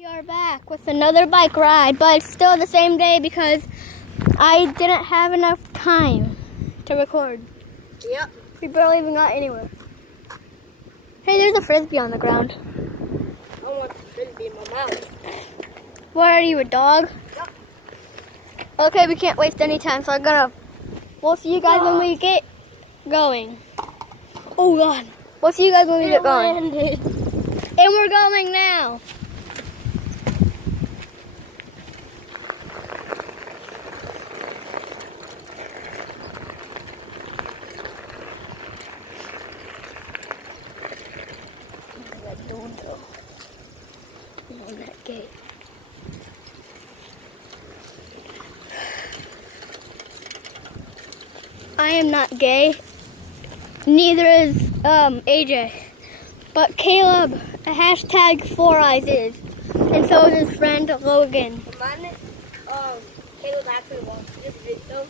We are back with another bike ride, but it's still the same day because I didn't have enough time to record. Yep. We barely even got anywhere. Hey, there's a Frisbee on the ground. I want the Frisbee in my mouth. What are you, a dog? Yep. Okay, we can't waste any time, so we'll see you guys when we get going. Oh God. We'll see you guys when we get going. And we're going now. On that gate. I am not gay. Neither is AJ. But Caleb, hashtag 4eyes is. And so is his friend Logan. Caleb actually wants this video.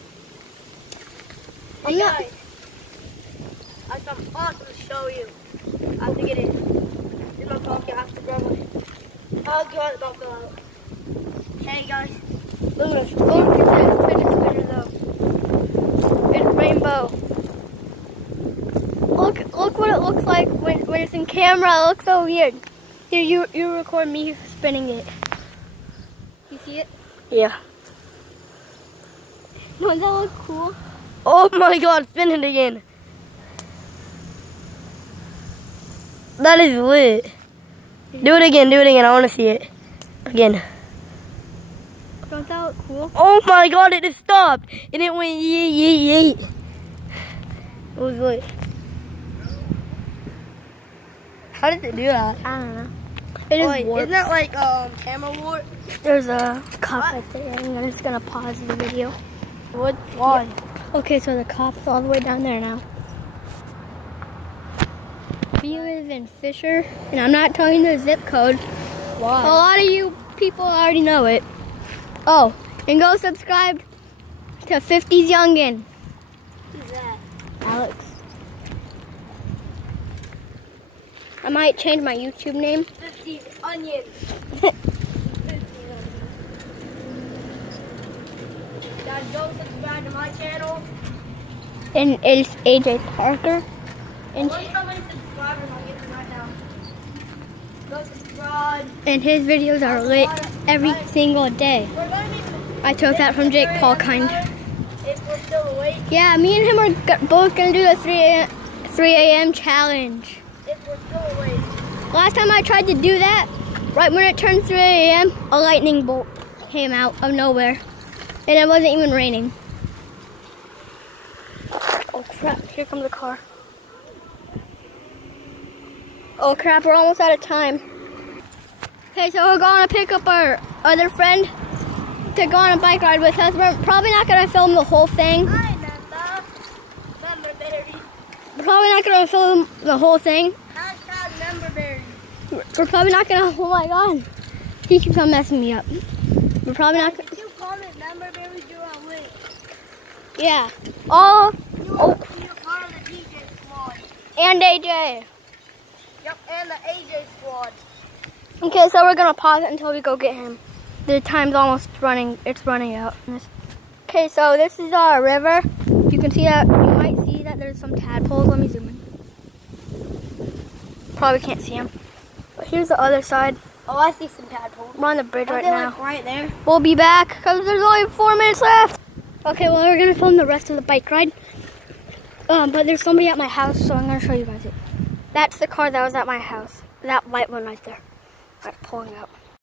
I'm not. Guys, I have something awesome to show you. I have to get in. In my pocket, I have to grab it. I'll go out about go out. Hey guys. Look at this fidget spinner though. It's rainbow. Look what it looks like when it's in camera. It looks so weird. Here, you record me spinning it. You see it? Yeah. Doesn't that look cool? Oh my God, spin it again. That is lit. Do it again, I want to see it. Again. Don't that look cool? Oh my God, it just stopped. And it went yeet, yeet, yeet. It was lit. How did it do that? I don't know. It is warped. Isn't that like camera warp? There's a cop right there, and I'm just gonna pause the video. What? Why? Yeah. Okay, so the cop's all the way down there now. We live in Fisher, and I'm not telling you the zip code. Why? A lot of you people already know it. Oh, and go subscribe to 50's Youngin. Who's that? Alex. I might change my YouTube name. 50's Onions. Guys, go subscribe to my channel. And it's AJ Parker. And Once so many subscribers, I'll get them right now. Go subscribe. And his videos are lit every single day. We're gonna be I took that from Jake Paul kind. if we're still awake. Yeah, me and him are both gonna do the 3 a.m. challenge. If we're still awake. Last time I tried to do that, right when it turned 3 a.m., a lightning bolt came out of nowhere. And it wasn't even raining. Oh crap, here comes the car. Oh crap, we're almost out of time. Okay, so we're going to pick up our other friend to go on a bike ride with us. We're probably not going to film the whole thing. Hi, Nanda. Member berry. We're probably not going to film the whole thing. Hashtag member berry. We're probably not going to, oh my God. He keeps on messing me up. We're probably not going to. If you comment member berry, you're on link. Yeah. Oh. You're part of the DJ squad. And AJ. Yep, and the AJ squad. Okay, so we're gonna pause it until we go get him. The time's almost running, it's running out. Okay, so this is our river. You can see that, you might see that there's some tadpoles. Let me zoom in. Probably can't see them. But here's the other side. Oh, I see some tadpoles. We're on the bridge right now. Like right there. We'll be back because there's only 4 minutes left. Okay, well, we're gonna film the rest of the bike ride. But there's somebody at my house, so I'm gonna show you guys it. That's the car that was at my house. That white one right there. Right, pulling out.